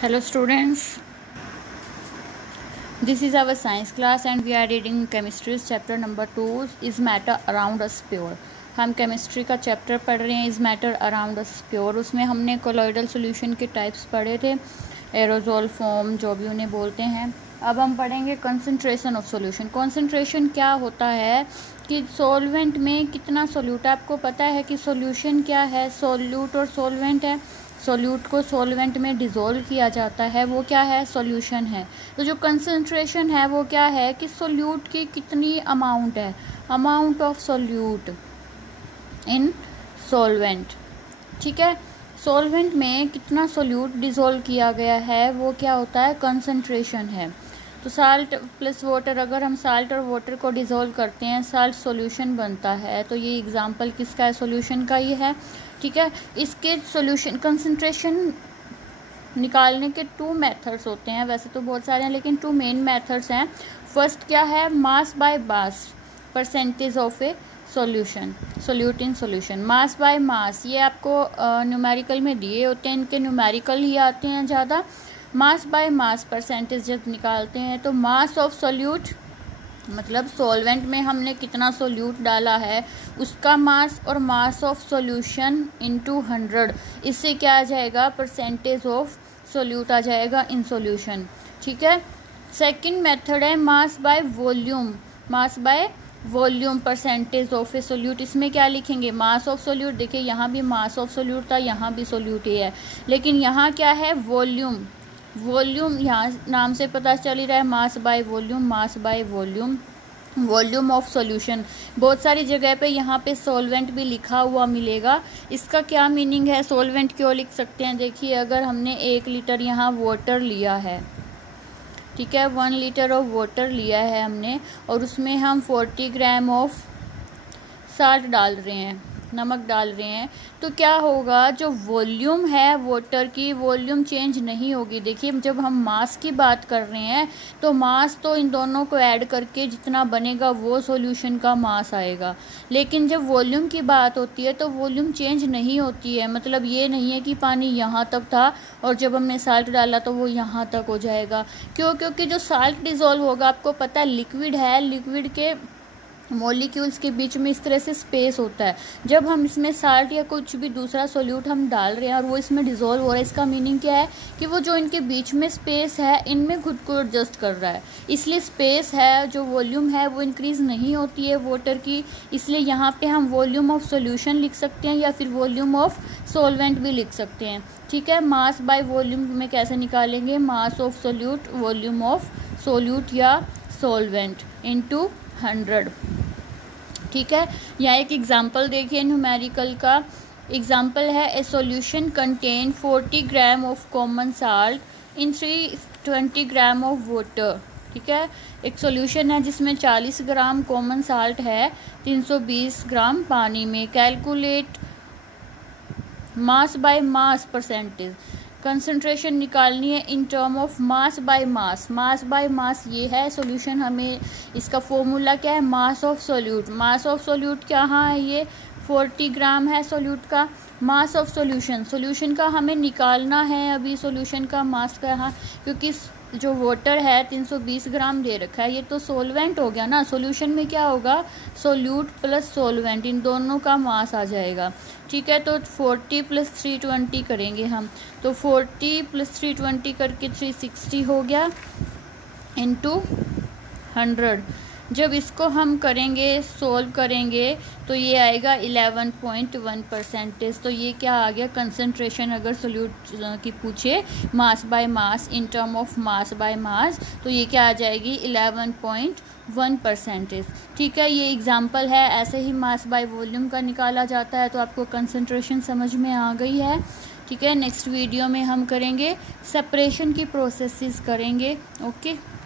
Hello students, this is our science class and we are reading chemistry chapter number 2 is matter around us pure। हम chemistry का chapter पढ़ रहे हैं is matter around us pure. उसमें हमने colloidal solution के types पढ़े थे, एरोजोल फॉर्म जो भी उन्हें बोलते हैं। अब हम पढ़ेंगे कंसंट्रेशन ऑफ सॉल्यूशन। कंसंट्रेशन क्या होता है कि सॉल्वेंट में कितना सोल्यूट है। आपको पता है कि सॉल्यूशन क्या है, सोल्यूट और सॉल्वेंट है। सोल्यूट को सॉल्वेंट में डिज़ोल्व किया जाता है, वो क्या है, सॉल्यूशन है। तो जो कंसंट्रेशन है वो क्या है कि सोल्यूट की कितनी अमाउंट है, amount of solute in solvent. ठीक है, सॉल्वेंट में कितना सोल्यूट डिज़ोल्व किया गया है वो क्या होता है, कंसंट्रेशन है। तो साल्ट प्लस वाटर, अगर हम साल्ट और वाटर को डिज़ोल्व करते हैं साल्ट सॉल्यूशन बनता है। तो ये एग्जांपल किसका है, सॉल्यूशन का ही है। ठीक है, इसके सॉल्यूशन कंसंट्रेशन निकालने के 2 मेथड्स होते हैं, वैसे तो बहुत सारे हैं लेकिन 2 मेन मेथड्स हैं। फर्स्ट क्या है, mass by mass, percentage of A solution, solute in solution. Mass by mass ये आपको न्यूमेरिकल में दिए होते हैं, इनके न्यूमेरिकल ही आते हैं ज़्यादा। मास बाय मास परसेंटेज जब निकालते हैं तो मास ऑफ सोल्यूट मतलब सॉल्वेंट में हमने कितना सोल्यूट डाला है उसका मास, और मास ऑफ सॉल्यूशन इनटू 100, इससे क्या आ जाएगा, परसेंटेज ऑफ सोल्यूट आ जाएगा इन सॉल्यूशन। ठीक है, सेकंड मेथड है mass by volume, mass by volume percentage of A solute. इसमें क्या लिखेंगे, मास ऑफ सोल्यूट। देखिए यहाँ भी मास ऑफ सोल्यूट था, यहाँ भी सोल्यूट ही है, लेकिन यहाँ क्या है, वॉल्यूम। वॉल्यूम यहाँ नाम से पता चल ही रहा है, mass by volume, mass by volume, volume of solution. बहुत सारी जगह पे यहाँ पे सॉल्वेंट भी लिखा हुआ मिलेगा, इसका क्या मीनिंग है, सॉल्वेंट क्यों लिख सकते हैं। देखिए अगर हमने 1 लीटर यहाँ वाटर लिया है, ठीक है, 1 लीटर ऑफ वाटर लिया है हमने, और उसमें हम 40 ग्राम ऑफ साल्ट डाल रहे हैं, नमक डाल रहे हैं, तो क्या होगा, जो वॉल्यूम है वाटर की, वॉल्यूम चेंज नहीं होगी। देखिए जब हम मास की बात कर रहे हैं तो मास तो इन दोनों को ऐड करके जितना बनेगा वो सॉल्यूशन का मास आएगा, लेकिन जब वॉल्यूम की बात होती है तो वॉल्यूम चेंज नहीं होती है। मतलब ये नहीं है कि पानी यहाँ तक था और जब हमने साल्ट डाला तो वो यहाँ तक हो जाएगा। क्यों, क्योंकि जो साल्ट डिज़ोल्व होगा, आपको पता है लिक्विड है, लिक्विड के मॉलिक्यूल्स के बीच में इस तरह से स्पेस होता है। जब हम इसमें साल्ट या कुछ भी दूसरा सोल्यूट हम डाल रहे हैं और वो इसमें डिज़ोल्व हो रहा है, इसका मीनिंग क्या है कि वो जो इनके बीच में स्पेस है इनमें खुद को एडजस्ट कर रहा है, इसलिए स्पेस है, जो वॉल्यूम है वो इंक्रीज़ नहीं होती है वाटर की। इसलिए यहाँ पे हम वॉल्यूम ऑफ सोल्यूशन लिख सकते हैं या फिर वॉल्यूम ऑफ सॉल्वेंट भी लिख सकते हैं। ठीक है, मास बाय वॉल्यूम में कैसे निकालेंगे, mass of solute, volume of solute या सॉल्वेंट इनटू 100। ठीक है, यहाँ एक एग्जाम्पल देखिए न्यूमेरिकल का। एग्जाम्पल है, ए solution contain 40 gram of common salt in 320 gram of water. ठीक है, एक सॉल्यूशन है जिसमें 40 ग्राम कॉमन साल्ट है 320 ग्राम पानी में। Calculate mass by mass percentage, concentration निकालनी है in term of mass by mass. Mass by mass ये है सॉल्यूशन, हमें इसका फॉर्मूला क्या है, mass of solute. Mass of solute क्या है, ये 40 ग्राम है सोल्यूट का। मास ऑफ सॉल्यूशन, सॉल्यूशन का हमें निकालना है अभी, सॉल्यूशन का मास का यहाँ, क्योंकि जो वाटर है 320 ग्राम दे रखा है, ये तो सॉल्वेंट हो गया ना। सॉल्यूशन में क्या होगा, सोल्यूट प्लस सॉल्वेंट, इन दोनों का मास आ जाएगा। ठीक है, तो 40 + 320 करेंगे हम, तो 40 + 320 करके 360 हो गया इनटू 100। जब इसको हम करेंगे, सोल्व करेंगे, तो ये आएगा 11.1%। तो ये क्या आ गया, कंसंट्रेशन अगर सोल्यूट की पूछे mass by mass in term of mass by mass, तो ये क्या आ जाएगी, 11.1%। ठीक है, ये एग्जाम्पल है, ऐसे ही मास बाय वॉल्यूम का निकाला जाता है। तो आपको कंसंट्रेशन समझ में आ गई है। ठीक है, नेक्स्ट वीडियो में हम करेंगे सेपरेशन की प्रोसेसेस करेंगे। ओके।